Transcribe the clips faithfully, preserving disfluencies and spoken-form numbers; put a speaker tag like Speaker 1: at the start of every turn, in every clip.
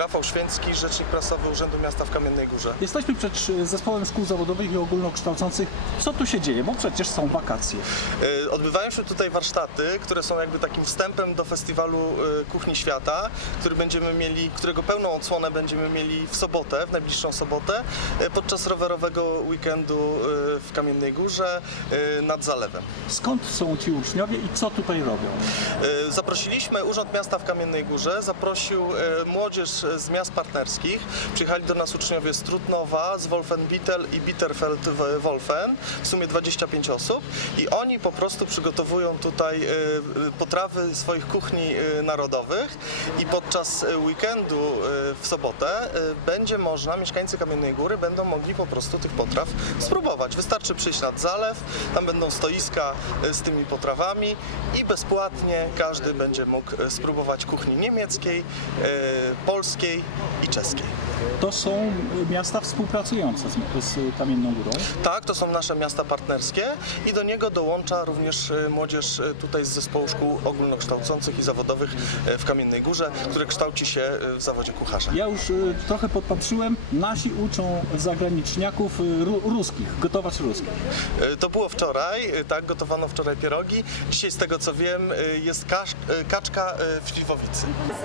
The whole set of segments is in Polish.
Speaker 1: Rafał Święcki, rzecznik prasowy Urzędu Miasta w Kamiennej Górze.
Speaker 2: Jesteśmy przed Zespołem Szkół Zawodowych i Ogólnokształcących. Co tu się dzieje? Bo przecież są wakacje.
Speaker 1: Odbywają się tutaj warsztaty, które są jakby takim wstępem do festiwalu Kuchni Świata, który będziemy mieli, którego pełną odsłonę będziemy mieli w sobotę, w najbliższą sobotę, podczas rowerowego weekendu w Kamiennej Górze nad zalewem.
Speaker 2: Skąd są ci uczniowie i co tutaj robią?
Speaker 1: Zaprosiliśmy Urząd Miasta w Kamiennej Górze, zaprosił młodzież z miast partnerskich. Przyjechali do nas uczniowie z Trutnowa, z Wolfenbüttel i Bitterfeld-Wolfen, w sumie dwadzieścia pięć osób, i oni po prostu przygotowują tutaj potrawy swoich kuchni narodowych i podczas weekendu w sobotę będzie można, mieszkańcy Kamiennej Góry będą mogli po prostu tych potraw spróbować. Wystarczy przyjść nad zalew, tam będą stoiska z tymi potrawami i bezpłatnie każdy będzie mógł spróbować kuchni niemieckiej, polskiej i czeskiej.
Speaker 2: To są miasta współpracujące z, z Kamienną Górą?
Speaker 1: Tak, to są nasze miasta partnerskie i do niego dołącza również młodzież tutaj z Zespołu Szkół Ogólnokształcących i Zawodowych w Kamiennej Górze, które kształci się w zawodzie kucharza.
Speaker 2: Ja już trochę podpatrzyłem, nasi uczą zagraniczniaków ru, ruskich, gotować ruskich.
Speaker 1: To było wczoraj, tak, gotowano wczoraj pierogi. Dzisiaj z tego co wiem jest kasz, kaczka w śliwowicy.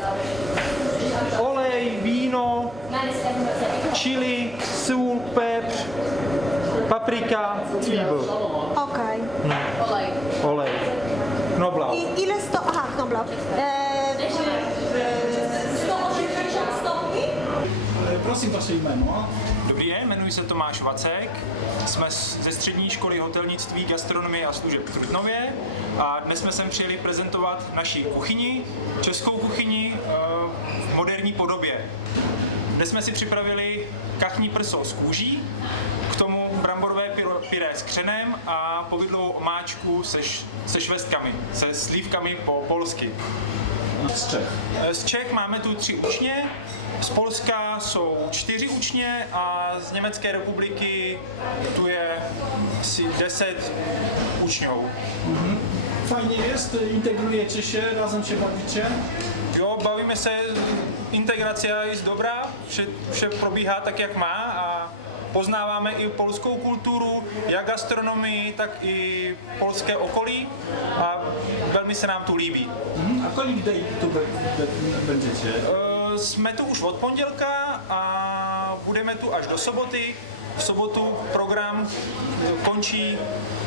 Speaker 3: Olej, víno, chili, sól, pepř, paprika, cvíbl.
Speaker 4: Okej.
Speaker 3: Olej. Olej. Knoblauch.
Speaker 4: I ile sto... Aha, Knoblauch. Eee, sto osiemdziesiąt stopni?
Speaker 2: Prosím vaše jméno.
Speaker 5: Dobrý den, jmenuji se Tomáš Vacek, jsme ze střední školy hotelnictví, gastronomie a služeb v Trutnově a dnes jsme sem přijeli prezentovat naši kuchyni, českou kuchyni v moderní podobě. Dnes jsme si připravili kachní prso z kůží, k tomu bramborové pyré s křenem a povidlovou omáčku se, se švestkami, se slívkami po polsky.
Speaker 2: Z Czech.
Speaker 5: Z Čech máme tu tři učně, z Polska jsou čtyři učně a z Německé republiky tu je asi deset učňů.
Speaker 2: Mhm. Fajnie jest, integrujecie się, razem się bawicie?
Speaker 5: Jo, bavíme se, integrace je dobrá, vše, vše probíhá tak, jak má a poznáváme i polskou kulturu, jak gastronomii, tak i polské okolí a velmi se nám tu líbí.
Speaker 2: Mhm. A kolik dej tu będziecie?
Speaker 5: E, jsme tu už od pondělka a budeme tu až do soboty. V sobotu program končí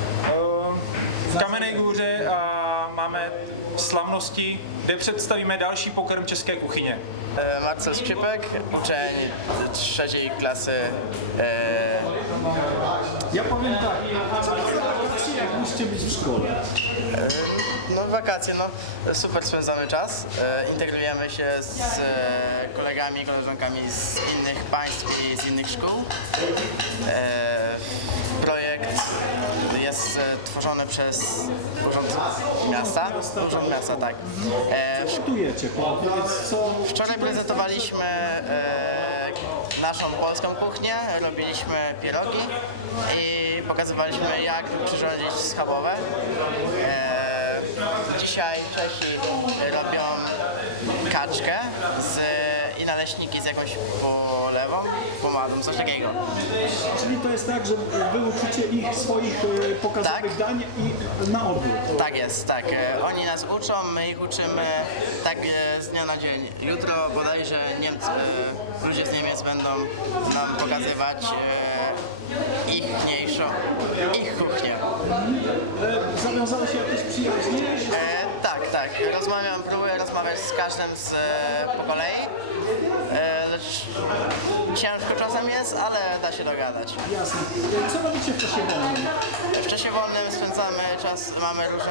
Speaker 5: v Kamenné Góře a máme slavnosti, kde představíme další pokrm české kuchyně.
Speaker 6: Marcel Skrzypek, uczeń trzeciej klasy. E...
Speaker 2: Ja powiem tak, co to za wakacje, jak musicie być w szkole?
Speaker 6: E... No wakacje, no super spędzamy czas. E... Integrujemy się z e... kolegami, koleżankami z innych państw i z innych szkół. E... Projekt jest e... tworzony przez Urząd Miasta. Urząd Miasta, tak. E...
Speaker 2: Przygotujecie, powiedz co...
Speaker 6: Wczoraj prezentowaliśmy e, naszą polską kuchnię, robiliśmy pierogi i pokazywaliśmy, jak przyrządzić schabowe. E, dzisiaj Czesi robią kaczkę z, i naleśniki z jakąś polewą, pomadą, coś takiego.
Speaker 2: Czyli to jest tak, że wy uczycie ich swoich pokazowych
Speaker 6: Tak.
Speaker 2: dań i na odwrót.
Speaker 6: Tak jest, tak. E, Oni nas uczą, my ich uczymy tak e, z dnia na dzień. Jutro bodajże Niemcy, e, ludzie z Niemiec będą nam pokazywać e, ich mniejszą, ich kuchnię.
Speaker 2: E, Zawiązały się jakieś przyjaźnie?
Speaker 6: E, tak, tak. Rozmawiam, próbuję rozmawiać z każdym z, e, po kolei. E, lecz ciężko czasem jest, ale da się dogadać.
Speaker 2: Jasne. Co robicie w czasie wolnym?
Speaker 6: W czasie wolnym spędzamy czas, mamy różne,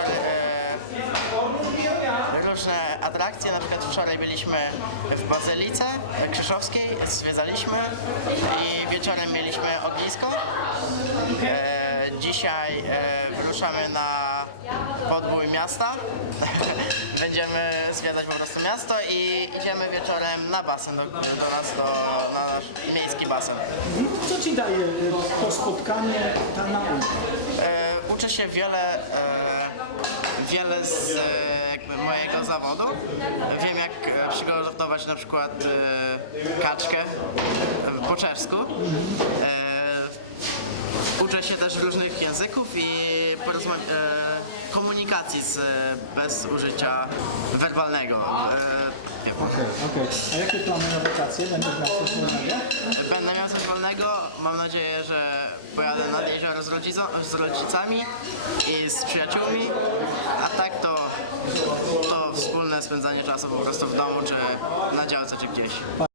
Speaker 6: e, różne atrakcje, na przykład wczoraj byliśmy w Bazylice Krzyżowskiej, zwiedzaliśmy i wieczorem mieliśmy ognisko. E, dzisiaj e, wyruszamy na podbój miasta, będziemy zwiedzać po prostu miasto i idziemy wieczorem na basen, do, do nas, do, na nasz miejski basen.
Speaker 2: Co ci daje to spotkanie, ta nauka?
Speaker 6: E, uczę się wiele, e, wiele z e, mojego zawodu. Wiem, jak e, przygotować na przykład e, kaczkę e, po czesku. E, Uczę się też różnych języków i porozma- e, komunikacji z, bez użycia werbalnego. E, nie wiem.
Speaker 2: Okej, okej. A jakie plany na wakacje? Będziesz miał coś wolnego?
Speaker 6: Będę miał coś wolnego. Mam nadzieję, że pojadę nad jezioro z, rodzico- z rodzicami i z przyjaciółmi. A tak to, to wspólne spędzanie czasu po prostu w domu, czy na działce, czy gdzieś.